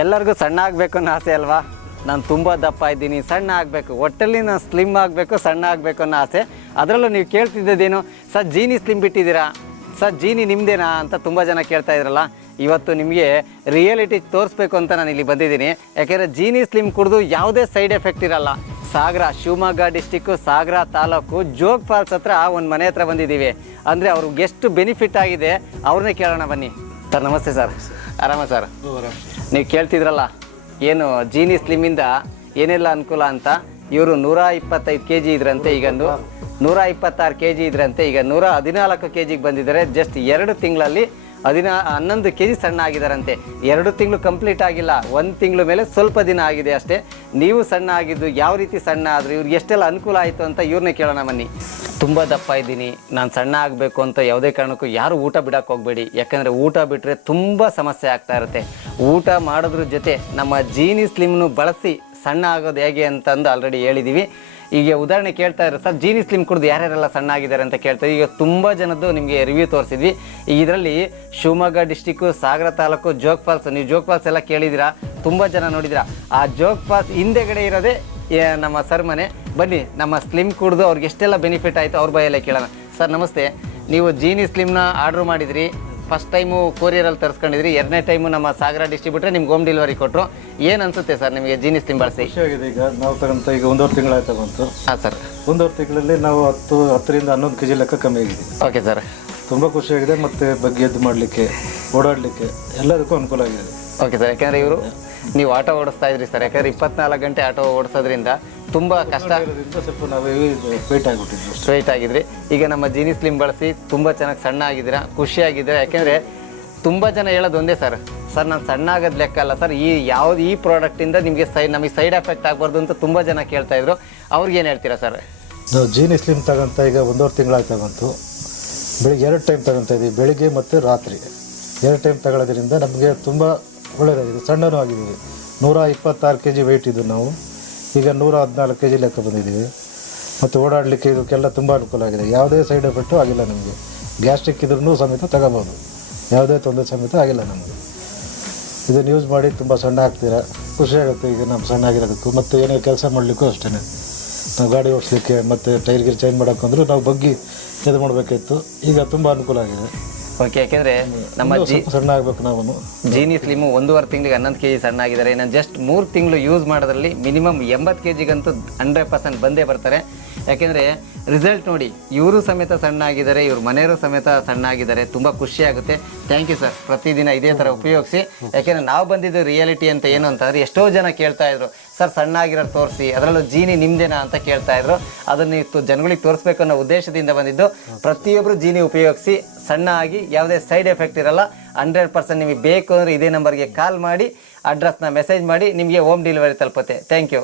ಎಲ್ಲರಿಗೂ ಸಣ್ಣ ಆಗಬೇಕು ಅನ್ನೋ ಆಸೆ ಅಲ್ವಾ? ನಾನು ತುಂಬ ದಪ್ಪ ಇದ್ದೀನಿ, ಸಣ್ಣ ಆಗಬೇಕು, ಒಟ್ಟಲ್ಲಿ ನಾನು ಸ್ಲಿಮ್ ಆಗಬೇಕು, ಸಣ್ಣ ಆಗಬೇಕು ಅನ್ನೋ ಆಸೆ. ಅದರಲ್ಲೂ ನೀವು ಕೇಳ್ತಿದ್ದೇನು, ಸರ್ ಜೀನಿ ಸ್ಲಿಮ್ ಬಿಟ್ಟಿದ್ದೀರಾ, ಸರ್ ಜೀನಿ ನಿಮ್ಮದೇನಾ ಅಂತ ತುಂಬ ಜನ ಕೇಳ್ತಾ ಇದ್ರಲ್ಲ. ಇವತ್ತು ನಿಮಗೆ ರಿಯಾಲಿಟಿ ತೋರಿಸ್ಬೇಕು ಅಂತ ನಾನು ಇಲ್ಲಿ ಬಂದಿದ್ದೀನಿ. ಯಾಕೆಂದರೆ ಜೀನಿ ಸ್ಲಿಮ್ ಕುಡಿದು ಯಾವುದೇ ಸೈಡ್ ಎಫೆಕ್ಟ್ ಇರಲ್ಲ. ಸಾಗರ, ಶಿವಮೊಗ್ಗ ಡಿಸ್ಟಿಕ್ಕು ಸಾಗರ ತಾಲೂಕು ಜೋಗ ಫಾಲ್ಸ್ ಹತ್ರ ಒಂದು ಮನೆ ಹತ್ರ ಬಂದಿದ್ದೀವಿ. ಅಂದರೆ ಅವ್ರಿಗೆ ಎಷ್ಟು ಬೆನಿಫಿಟ್ ಆಗಿದೆ ಅವ್ರನ್ನೇ ಕೇಳೋಣ ಬನ್ನಿ. ಸರ್ ನಮಸ್ತೆ ಸರ್, ಆರಾಮ ಸರ್? ನೀವು ಕೇಳ್ತಿದ್ರಲ್ಲ ಏನು ಜೀನಿ ಸ್ಲಿಮ್ಮಿಂದ ಏನೆಲ್ಲ ಅನುಕೂಲ ಅಂತ. ಇವರು 125 kg ಇದ್ರಂತೆ, ಈಗ 126 kg ಇದ್ರಂತೆ, ಈಗ 114 kgಗೆ ಬಂದಿದ್ದಾರೆ. ಜಸ್ಟ್ 2 ತಿಂಗಳಲ್ಲಿ 11 kg ಸಣ್ಣ ಆಗಿದ್ದಾರಂತೆ. 2 ತಿಂಗಳು ಕಂಪ್ಲೀಟ್ ಆಗಿಲ್ಲ, 1 ತಿಂಗಳು ಮೇಲೆ ಸ್ವಲ್ಪ ದಿನ ಆಗಿದೆ ಅಷ್ಟೇ. ನೀವು ಸಣ್ಣ ಆಗಿದ್ದು ಯಾವ ರೀತಿ ಸಣ್ಣ ಆದರೂ, ಇವ್ರಿಗೆ ಎಷ್ಟೆಲ್ಲ ಅನುಕೂಲ ಆಯಿತು ಅಂತ ಇವ್ರನ್ನೇ ಕೇಳೋಣ ಬನ್ನಿ. ತುಂಬ ದಪ್ಪ ಇದ್ದೀನಿ, ನಾನು ಸಣ್ಣ ಆಗಬೇಕು ಅಂತ ಯಾವುದೇ ಕಾರಣಕ್ಕೂ ಯಾರು ಊಟ ಬಿಡೋಕ್ಕೆ ಹೋಗಬೇಡಿ. ಯಾಕಂದರೆ ಊಟ ಬಿಟ್ಟರೆ ತುಂಬ ಸಮಸ್ಯೆ ಆಗ್ತಾ ಇರುತ್ತೆ. ಊಟ ಮಾಡೋದ್ರ ಜೊತೆ ನಮ್ಮ ಜೀನಿ ಸ್ಲಿಮ್ನು ಬಳಸಿ ಸಣ್ಣ ಆಗೋದು ಹೇಗೆ ಅಂತಂದು ಆಲ್ರೆಡಿ ಹೇಳಿದ್ದೀವಿ. ಈಗ ಉದಾಹರಣೆ ಕೇಳ್ತಾ ಇರೋ ಸರ್ ಜೀನಿ ಸ್ಲಿಮ್ ಕುಡಿದು ಯಾರ್ಯಾರೆಲ್ಲ ಸಣ್ಣ ಆಗಿದ್ದಾರೆ ಅಂತ ಕೇಳ್ತಾರೆ. ಈಗ ತುಂಬ ಜನದ್ದು ನಿಮಗೆ ರಿವ್ಯೂ ತೋರಿಸಿದ್ವಿ. ಇದರಲ್ಲಿ ಶಿವಮೊಗ್ಗ ಡಿಸ್ಟಿಕ್ಕು ಸಾಗರ ತಾಲೂಕು ಜೋಗ ಫಾಲ್ಸ್, ನೀವು ಜೋಗ ಫಾಲ್ಸ್ ಎಲ್ಲ ಕೇಳಿದ್ದೀರಾ, ತುಂಬ ಜನ ನೋಡಿದ್ದೀರಾ. ಆ ಜೋಗ ಫಾಲ್ಸ್ ಹಿಂದೆಗಡೆ ಇರೋದೇ ನಮ್ಮ ಸರ್ ಮನೆ. ಬನ್ನಿ ನಮ್ಮ ಸ್ಲಿಮ್ ಕುಡಿದು ಅವ್ರಿಗೆ ಎಷ್ಟೆಲ್ಲ ಬೆನಿಫಿಟ್ ಆಯಿತು ಅವ್ರ ಬಾಯಲ್ಲೇ ಕೇಳೋಣ. ಸರ್ ನಮಸ್ತೆ, ನೀವು ಜೀನಿ ಸ್ಲಿಮ್ನ ಆರ್ಡ್ರ್ ಮಾಡಿದ್ರಿ, ಫಸ್ಟ್ ಟೈಮು ಕೊರಿಯರಲ್ಲಿ ತರಿಸ್ಕೊಂಡಿದ್ರಿ, 2ನೇ ಟೈಮು ನಮ್ಮ ಸಾಗರ ಡಿಸ್ಟ್ರಿಬ್ಯೂಟ್ರೆ ನಿಮ್ಗೆ ಹೋಮ್ ಡೆಲಿವರಿ ಕೊಟ್ಟರು. ಏನು ಅನಿಸುತ್ತೆ ಸರ್ ನಿಮಗೆ ಜೀನಿ ಸ್ಲಿಮ್ ಬಳಸಿ? ಖುಷಿಯಾಗಿದೆ. ಈಗ ನಾವು ತಗೊಂತ ಈಗ 1.5 ತಿಂಗಳಾಯ್ತು ಬಂತು. ಹಾಂ ಸರ್, 1.5 ತಿಂಗಳಲ್ಲಿ ನಾವು 10ರಿಂದ 11 kg ಲೆಕ್ಕ ಕಮ್ಮಿ ಆಗಿದೆ. ಓಕೆ ಸರ್, ತುಂಬ ಖುಷಿಯಾಗಿದೆ. ಮತ್ತು ಬಗ್ಗೆ ಎದ್ದು ಮಾಡಲಿಕ್ಕೆ, ಓಡಾಡಲಿಕ್ಕೆ ಎಲ್ಲದಕ್ಕೂ ಅನುಕೂಲ ಆಗಿದೆ. Okay sir. ಯಾಕೆಂದರೆ ಇವರು ನೀವು ಆಟೋ ಓಡಿಸ್ತಾ ಇದ್ರಿ ಸರ್, ಯಾಕಂದರೆ 24 ಗಂಟೆ ಆಟೋ ಓಡಿಸೋದ್ರಿಂದ ತುಂಬ ಕಷ್ಟ, ಸ್ವಲ್ಪ ನಾವು ವೆಯ್ಟ್ ಆಗಿಬಿಟ್ಟಿದ್ವಿ, ವೆಯ್ಟ್ ಆಗಿದ್ರಿ. ಈಗ ನಮ್ಮ ಜೀನಿ ಸ್ಲಿಮ್ ಬಳಸಿ ತುಂಬ ಚೆನ್ನಾಗಿ ಸಣ್ಣ ಆಗಿದ್ದೀರಾ, ಖುಷಿಯಾಗಿದ್ದೀರಾ. ಯಾಕೆಂದರೆ ತುಂಬ ಜನ ಹೇಳೋದು ಒಂದೇ ಸರ್ ನಾನು ಸಣ್ಣ ಆಗೋದು ಲೆಕ್ಕ ಅಲ್ಲ ಸರ್, ಈ ಪ್ರಾಡಕ್ಟಿಂದ ನಿಮಗೆ ನಮಗೆ ಸೈಡ್ ಎಫೆಕ್ಟ್ ಆಗಬಾರ್ದು ಅಂತ ತುಂಬ ಜನ ಕೇಳ್ತಾಯಿದ್ರು. ಅವ್ರಿಗೆ ಏನು ಹೇಳ್ತೀರಾ ಸರ್? ನಾವು ಜೀನಿ ಸ್ಲಿಮ್ ತಗೊಂತ ಈಗ 1.5 ತಿಂಗಳಾಯ್ತು ಬಂತು. ಬೆಳಿಗ್ಗೆ 2 ಟೈಮ್ ತಗೊತಾ ಇದ್ದೀವಿ, ಬೆಳಿಗ್ಗೆ ಮತ್ತು ರಾತ್ರಿ 2 ಟೈಮ್ ತಗೊಳ್ಳೋದ್ರಿಂದ ನಮಗೆ ತುಂಬ ಒಳ್ಳೆಯದಾಗಿದೆ. ಸಣ್ಣನೂ ಆಗಿದ್ದೀವಿ. 126 kg ವೆಯ್ಟ್ ಇದ್ದು ನಾವು ಈಗ 114 kg ಲೆಕ್ಕ ಬಂದಿದ್ದೀವಿ. ಮತ್ತು ಓಡಾಡಲಿಕ್ಕೆ ಇದಕ್ಕೆಲ್ಲ ತುಂಬ ಅನುಕೂಲ ಆಗಿದೆ. ಯಾವುದೇ ಸೈಡ್ ಎಫೆಕ್ಟು ಆಗಿಲ್ಲ ನಮಗೆ. ಗ್ಯಾಸ್ಟ್ರಿಕ್ ಇದ್ರೂ ಸಮೇತ ತಗೋಬೋದು, ಯಾವುದೇ ತೊಂದರೆ ಸಮೇತ ಆಗಿಲ್ಲ ನಮಗೆ. ಇದನ್ನು ಯೂಸ್ ಮಾಡಿ ತುಂಬ ಸಣ್ಣ ಆಗ್ತೀರಾ, ಖುಷಿಯಾಗುತ್ತೆ. ಈಗ ನಮ್ಮ ಸಣ್ಣ ಆಗಿರೋದಕ್ಕೂ ಮತ್ತು ಏನೇ ಕೆಲಸ ಮಾಡಲಿಕ್ಕೂ ಅಷ್ಟೇ. ನಾವು ಗಾಡಿ ಓಡಿಸ್ಲಿಕ್ಕೆ ಮತ್ತು ಟೈರ್ ಗಿರ್ ಚೇಂಜ್ ಮಾಡೋಕ್ಕಂದ್ರೂ ನಾವು ಬಗ್ಗಿ ಇದು ಮಾಡಬೇಕಿತ್ತು. ಈಗ ತುಂಬ ಅನುಕೂಲ ಆಗಿದೆ. ಓಕೆ. ಯಾಕೆಂದರೆ ನಮ್ಮ ಸಣ್ಣ ಆಗಬೇಕು ನಾವು. ಜೀನಿ ಸ್ಲಿಮು 1.5 ತಿಂಗಳಿಗೆ 11 kg ಸಣ್ಣ ಆಗಿದ್ದಾರೆ. ಇನ್ನು ಜಸ್ಟ್ 3 ತಿಂಗಳು ಯೂಸ್ ಮಾಡೋದ್ರಲ್ಲಿ ಮಿನಿಮಮ್ 80 kgಗಂತೂ 100% ಬಂದೇ ಬರ್ತಾರೆ. ಯಾಕೆಂದರೆ ರಿಸಲ್ಟ್ ನೋಡಿ, ಇವರು ಸಮೇತ ಸಣ್ಣ ಆಗಿದ್ದಾರೆ, ಇವ್ರ ಮನೆಯವರು ಸಮೇತ ಸಣ್ಣ ಆಗಿದ್ದಾರೆ. ತುಂಬ ಖುಷಿಯಾಗುತ್ತೆ. Thank you sir. ಪ್ರತಿದಿನ ಇದೇ ಥರ ಉಪಯೋಗಿಸಿ. ಯಾಕೆಂದರೆ ನಾವು ಬಂದಿದ್ದು ರಿಯಾಲಿಟಿ ಅಂತ ಏನು ಅಂತಂದರೆ, ಎಷ್ಟೋ ಜನ ಕೇಳ್ತಾಯಿದ್ರು ಸರ್ ಸಣ್ಣ ಆಗಿರೋದು ತೋರಿಸಿ, ಅದರಲ್ಲೂ ಜೀನಿ ನಿಮ್ಮದೇನಾ ಅಂತ ಕೇಳ್ತಾಯಿದ್ರು. ಅದನ್ನು ಜನಗಳಿಗೆ ತೋರಿಸ್ಬೇಕು ಅನ್ನೋ ಉದ್ದೇಶದಿಂದ ಬಂದಿದ್ದು. ಪ್ರತಿಯೊಬ್ಬರು ಜೀನಿ ಉಪಯೋಗಿಸಿ ಸಣ್ಣ ಆಗಿ ಯಾವುದೇ ಸೈಡ್ ಎಫೆಕ್ಟ್ ಇರಲ್ಲ. 100% ನಿಮಗೆ ಬೇಕು ಅಂದರೆ ಇದೇ ನಂಬರ್ಗೆ ಕಾಲ್ ಮಾಡಿ, ಅಡ್ರೆಸ್ನ ಮೆಸೇಜ್ ಮಾಡಿ, ನಿಮಗೆ ಹೋಮ್ ಡೆಲಿವರಿ ತಲುಪುತ್ತೆ. Thank you.